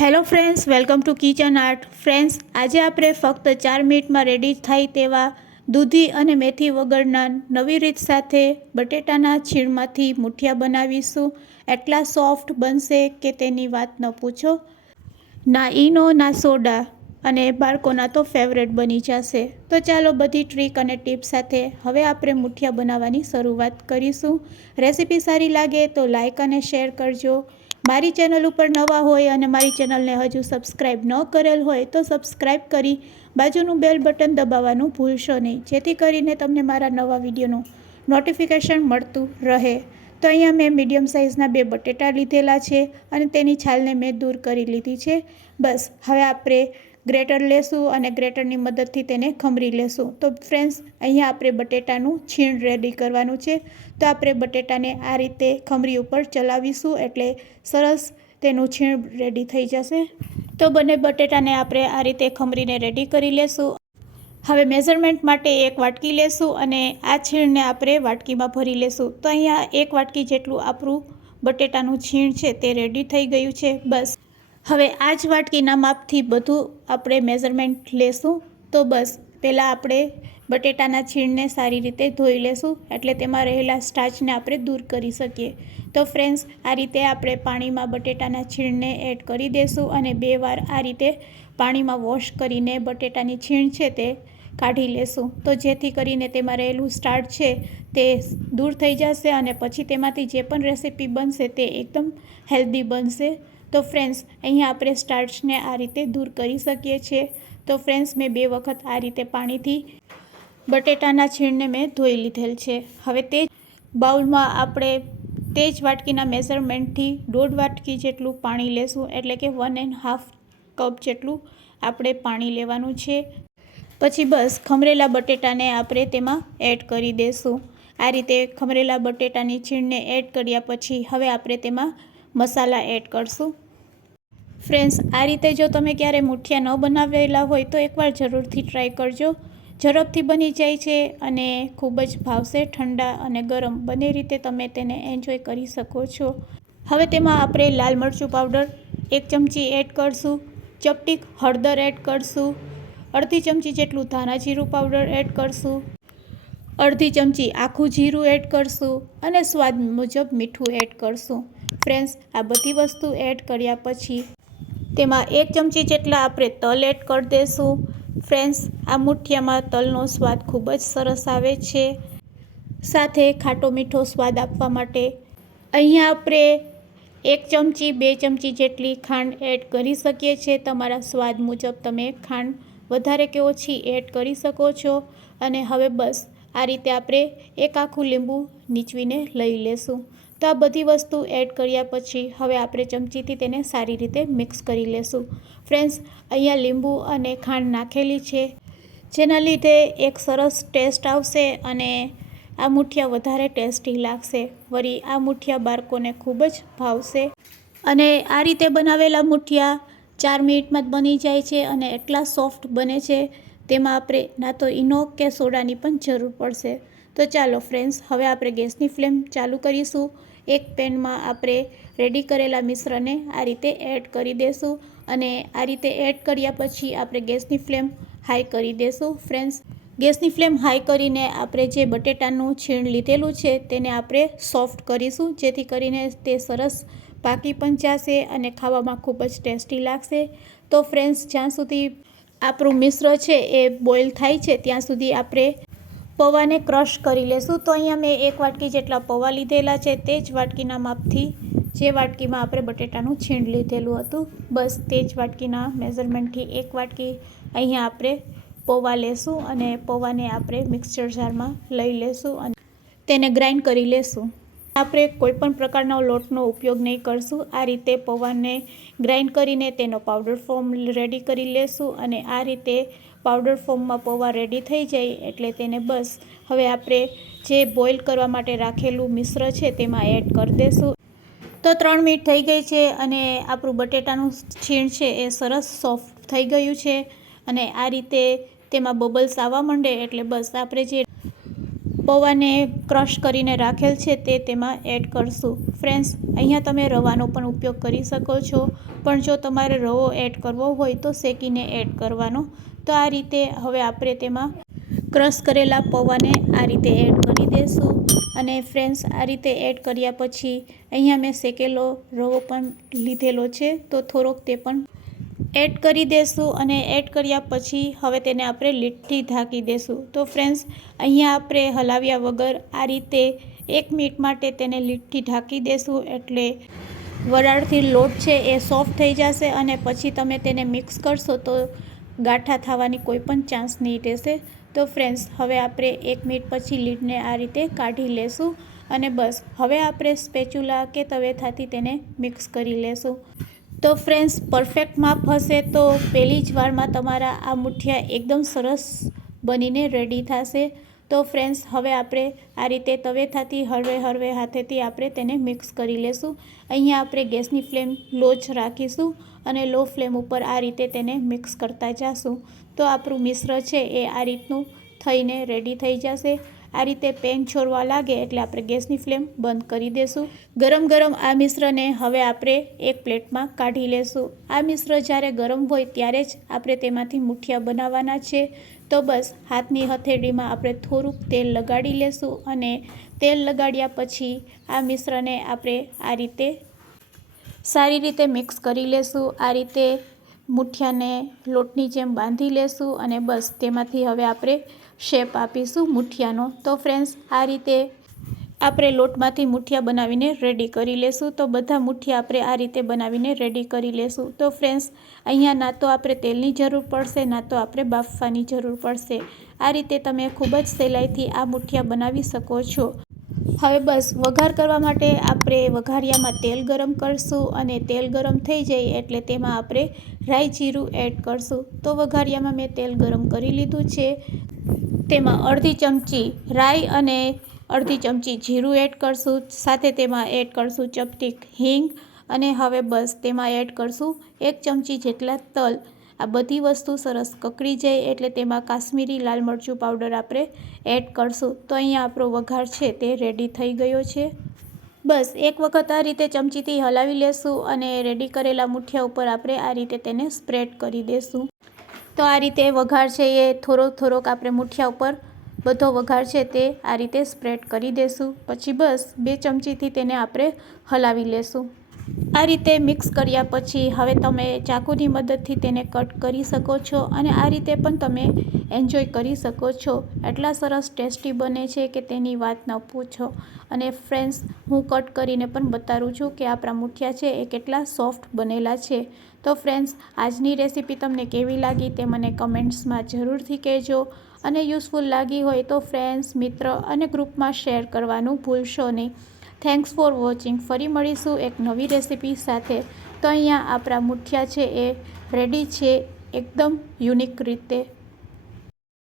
Hello friends, welcome to Kitchen Art. Friends, આજે આપણે ફક્ત ચાર મિનિટમાં રેડી થાય તેવા દૂધી અને મેથી વગરના નવી રીત સાથે બટેટાના છીણમાંથી મુઠિયા બનાવીશું. એટલા સોફ્ટ બનશે કે તેની વાત ન પૂછો. ના ઈનો, ના સોડા અને બાળકોના તો ફેવરેટ બની જશે. તો ચાલો બધી ટ્રીક અને ટીપ સાથે હવે આપણે મુઠિયા બનાવવાની શરૂઆત કરીશું. રેસીપી સારી લાગે તો લાઇક અને શેર કરજો. મારી ચેનલ ઉપર નવા હોય અને મારી ચેનલને હજુ સબસ્ક્રાઈબ ન કરેલ હોય તો સબસ્ક્રાઈબ કરી બાજુનું બેલ બટન દબાવવાનું ભૂલશો નહીં. જેથી કરીને તમને મારા નવા વિડીયોનું નોટિફિકેશન મળતું રહે. તો અહીંયા મેં મીડિયમ સાઇઝના બે બટેટા લીધેલા છે અને તેની છાલને મેં દૂર કરી લીધી છે. બસ, હવે આપણે ગ્રેટર લેશું અને ગ્રેટરની મદદથી તેને ખમરી લેશું. તો ફ્રેન્ડ્સ, અહીંયા આપણે બટેટાનું છીણ રેડી કરવાનું છે. તો આપણે બટેટાને આ રીતે ખમરી ઉપર ચલાવીશું એટલે સરસ તેનું છીણ રેડી થઈ જશે. તો બંને બટેટાને આપણે આ રીતે ખમરીને રેડી કરી લેશું. હવે મેઝરમેન્ટ માટે એક વાટકી લેશું અને આ છીણને આપણે વાટકીમાં ભરી લેશું. તો અહીંયા એક વાટકી જેટલું આપણું બટેટાનું છીણ છે તે રેડી થઈ ગયું છે. બસ. હવે આ જ વાટકીના માપથી બધું આપણે મેઝરમેન્ટ લેશું. તો બસ, પહેલાં આપણે બટેટાના છીણને સારી રીતે ધોઈ લેશું, એટલે તેમાં રહેલા સ્ટાર્ચને આપણે દૂર કરી શકીએ. તો ફ્રેન્ડ્સ આ રીતે આપણે પાણીમાં બટેટાના છીણને એડ કરી દેશું અને બે વાર આ રીતે પાણીમાં વોશ કરીને બટેટાની છીણ છે તે કાઢી લેશું. તો જેથી કરીને તેમાં રહેલું સ્ટાર્ટ છે તે દૂર થઈ જશે અને પછી તેમાંથી જે પણ રેસીપી બનશે તે એકદમ હેલ્ધી બનશે. તો ફ્રેન્ડ્સ અહીંયા આપણે સ્ટાર્ચને આ રીતે દૂર કરી શકીએ છીએ. તો ફ્રેન્ડ્સ મેં બે વખત આ રીતે પાણીથી બટેટાના છીણને મેં ધોઈ લીધેલ છે. હવે તે બાઉલમાં આપણે તે જ વાટકીના મેઝરમેન્ટથી દોઢ વાટકી જેટલું પાણી લેશું, એટલે કે વન એન્ડ હાફ કપ જેટલું આપણે પાણી લેવાનું છે. પછી બસ, ખમરેલા બટેટાને આપણે તેમાં એડ કરી દઈશું આ રીતે ખમરેલા બટેટાની છીણને એડ કર્યા પછી હવે આપણે તેમાં મસાલા એડ કરશું. ફ્રેન્ડ્સ, આ રીતે જો તમે ક્યારે મુઠિયા ન બનાવેલા હોય તો એકવાર જરૂરથી ટ્રાય કરજો. ઝડપથી બની જાય છે અને ખૂબ જ ભાવશે, ઠંડા અને ગરમ. બંને રીતે તમે તેને એન્જોય કરી શકો છો. હવે તેમાં આપણે લાલ મરચું પાવડર એક ચમચી એડ કરશું. ચપટીક હળદર એડ કરશું. અડધી ચમચી જેટલું ધાણા જીરું પાવડર એડ કરશું. અડધી ચમચી આખું જીરું એડ કરશું અને સ્વાદ મુજબ મીઠું એડ કરશું. ફ્રેન્ડ્સ, આ બધી વસ્તુ એડ કર્યા પછી તેમાં એક ચમચી જેટલા આપણે તલ એડ કરી દઈશું ફ્રેન્ડ્સ, આ મુઠિયામાં તલનો સ્વાદ ખૂબ જ સરસ આવે છે. સાથે ખાટો મીઠો સ્વાદ આપવા માટે અહીંયા આપણે એક ચમચી, બે ચમચી જેટલી ખાંડ એડ કરી શકીએ છીએ. તમારા સ્વાદ મુજબ તમે ખાંડ વધારે કે ઓછી એડ કરી શકો છો. અને હવે બસ આ રીતે આપણે એક આખું લીંબુ નીચવીને લઈ લેશું. તો આ બધી વસ્તુ એડ કર્યા પછી હવે આપણે ચમચીથી તેને સારી રીતે મિક્સ કરી લેશું. ફ્રેન્ડ્સ અહીંયા લીંબુ અને ખાંડ નાખેલી છે. જેના લીધે એક સરસ ટેસ્ટ આવશે અને આ મુઠિયા વધારે ટેસ્ટી લાગશે. વળી આ મુઠિયા બાળકોને ખૂબ જ ભાવશે. અને આ રીતે બનાવેલા મુઠિયા ચાર મિનિટમાં જ બની જાય છે અને એટલા સોફ્ટ બને છે. તેમાં આપણે ના તો ઇનો કે સોડાની પણ જરૂર પડશે. તો ચાલો ફ્રેન્ડ્સ હવે આપણે ગેસની ફ્લેમ ચાલુ કરીશું. એક પેનમાં આપણે રેડી કરેલા મિશ્રને આ રીતે એડ કરી દઈશું અને આ રીતે એડ કર્યા પછી આપણે ગેસની ફ્લેમ હાઈ કરી દઈશું ફ્રેન્ડ્સ ગેસની ફ્લેમ હાઈ કરીને આપણે જે બટેટાનું છીણ લીધેલું છે તેને આપણે સોફ્ટ કરીશું, જેથી કરીને તે સરસ પાકી પણ જશે અને ખાવામાં ખૂબ જ ટેસ્ટી લાગશે. તો ફ્રેન્ડ્સ જ્યાં સુધી આપણું મિશ્ર છે એ બોઇલ થાય છે, ત્યાં સુધી આપણે પૌવાને ક્રશ કરી લેશું. તો અહીંયા મેં એક વાટકી જેટલા પૌવા લીધેલા છે તે જ વાટકીના માપથી જે વાટકીમાં આપણે બટેટાનું છીણ લીધેલું હતું, બસ તે જ વાટકીના મેઝરમેન્ટથી એક વાટકી અહીંયા આપણે પૌવા લેશું અને પૌવાને આપણે મિક્સચર જારમાં લઈ લેશું અને તેને ગ્રાઇન્ડ કરી લેશું. આપણે કોઈપણ પ્રકારનો લોટનો ઉપયોગ નહીં કરશું. આ રીતે પૌવાને ગ્રાઇન્ડ કરીને તેનો પાવડર ફોર્મ રેડી કરી લેશું અને આ રીતે પાવડર ફોર્મમાં પૌવા રેડી થઈ જાય એટલે તેને બસ. હવે આપણે જે બોઇલ કરવા માટે રાખેલું મિશ્ર છે તેમાં એડ કરી દેશું. તો ત્રણ મિનિટ થઈ ગઈ છે અને આપણું બટેટાનું છીણ છે એ સરસ સોફ્ટ થઈ ગયું છે અને આ રીતે તેમાં બબલ્સ આવવા માંડે એટલે બસ આપણે જે પૌવાને ક્રશ કરીને રાખેલ છે તે તેમાં એડ કરશું. ફ્રેન્ડ્સ અહીંયા તમે રવાનો પણ ઉપયોગ કરી શકો છો, પણ જો તમારે રવો એડ કરવો હોય તો શેકીને એડ કરવાનો તો આ રીતે હવે આપણે તેમાં ક્રશ કરેલા પૌવાને આ રીતે એડ કરી દઈશું અને ફ્રેન્ડ્સ આ રીતે એડ કર્યા પછી અહીંયા મેં શેકેલો રવો પણ લીધેલો છે, તો થોડોક તે પણ એડ કરી દેશું અને એડ કર્યા પછી હવે તેને આપણે લીટથી ઢાંકી દેશું. તો ફ્રેન્ડ્સ અહીંયા આપણે હલાવ્યા વગર આ રીતે એક મિનિટ માટે તેને લીટથી ઢાંકી દેશું એટલે વરાળથી લોટ છે એ સોફ્ટ થઈ જશે અને પછી તમે તેને મિક્સ કરશો તો ગાંઠા થવાની કોઈ પણ ચાન્સ નહીં રહેશે તો ફ્રેન્ડ્સ હવે આપણે એક મિનિટ પછી લીડને આ રીતે કાઢી લેશું અને બસ, હવે આપણે સ્પેચ્યુલા કે તવેથાથી તેને મિક્સ કરી લેશું. તો ફ્રેન્ડ્સ પરફેક્ટ માપ હશે તો પહેલી જ વારમાં તમારા આ મુઠિયા એકદમ સરસ બનીને રેડી થશે. તો ફ્રેન્ડ્સ, હવે આપણે આ રીતે તવેથાથી હળવે હળવે હાથેથી આપણે તેને મિક્સ કરી લેશું. અહીંયા આપણે ગેસની ફ્લેમ લો જ રાખીશું અને લો ફ્લેમ ઉપર આ રીતે તેને મિક્સ કરતા જશું. તો આપણું મિશ્ર છે એ આ રીતનું થઈને રેડી થઈ જશે. આ રીતે પેન છોડવા લાગે એટલે આપણે ગેસની ફ્લેમ બંધ કરી દેશું. ગરમ ગરમ આ મિશ્રને હવે આપણે એક પ્લેટમાં કાઢી લેશું. આ મિશ્ર જ્યારે ગરમ હોય ત્યારે જ આપણે તેમાંથી મુઠિયા બનાવવાના છે. તો બસ, હાથની હથેળીમાં આપણે થોડુંક તેલ લગાડી લેશું અને તેલ લગાડ્યા પછી આ મિશ્રને આપણે આ રીતે સારી રીતે મિક્સ કરી લેશું. આ રીતે મુઠિયાને લોટની જેમ બાંધી લેશું અને બસ, તેમાંથી હવે આપણે શેપ આપીશું મુઠિયાનો. તો ફ્રેન્ડ્સ આ રીતે આપણે લોટમાંથી મુઠિયા બનાવીને રેડી કરી લેશું. તો બધા મુઠિયા આપણે આ રીતે બનાવીને રેડી કરી લેશું. તો ફ્રેન્ડ્સ અહીંયા ના તો આપણે તેલની જરૂર પડશે, ના તો આપણે બાફવાની જરૂર પડશે. આ રીતે તમે ખૂબ જ સહેલાઈથી આ મુઠિયા બનાવી શકો છો. હવે બસ, વઘાર કરવા માટે આપણે વઘારિયામાં તેલ ગરમ કરશું અને તેલ ગરમ થઈ જાય એટલે તેમાં આપણે રાઈ જીરું એડ કરશું. તો વઘારિયામાં મેં તેલ ગરમ કરી લીધું છે. તેમાં અડધી ચમચી રાઈ અને અડધી ચમચી જીરું એડ કરશું, સાથે તેમાં એડ કરશું ચપટી હિંગ અને હવે બસ તેમાં એડ કરશું એક ચમચી જેટલા તલ. આ બધી વસ્તુ સરસ કકડી જાય એટલે તેમાં કાશ્મીરી લાલ મરચું પાવડર આપણે એડ કરશું. તો અહીંયા આપણો વઘાર છે તે રેડી થઈ ગયો છે. બસ એક વખત આ રીતે ચમચીથી હલાવી લેશું અને રેડી કરેલા મુઠિયા ઉપર આપણે આ રીતે તેને સ્પ્રેડ કરી દેશું. તો આ રીતે વઘાર છે એ થોડોક થોડોક આપણે મુઠિયા ઉપર બધો વઘાર છે તે આ રીતે સ્પ્રેડ કરી દેશું. પછી બસ બે ચમચીથી તેને આપણે હલાવી લેશું. આ રીતે મિક્સ કર્યા પછી હવે તમે ચાકુની મદદથી તેને કટ કરી શકો છો અને આ રીતે પણ તમે એન્જોય કરી શકો છો. એટલા સરસ ટેસ્ટી બને છે કે તેની વાત ન પૂછો. અને ફ્રેન્ડ્સ, હું કટ કરીને પણ બતાવું છું કે આપણા મુઠિયા છે એ કેટલા સોફ્ટ બનેલા છે. તો ફ્રેન્ડ્સ, આજની રેસીપી તમને કેવી લાગી તે મને કમેન્ટ્સમાં જરૂરથી કહેજો. અને યુઝફુલ લાગી હોય તો ફ્રેન્ડ્સ, મિત્ર અને ગ્રુપમાં શેર કરવાનું ભૂલશો નહીં. થેન્ક્સ ફોર વોચિંગ ફરી મળીશું એક નવી રેસીપી સાથે. તો અહીંયા આપણા મુઠિયા છે એ રેડી છે, એકદમ યુનિક રીતે.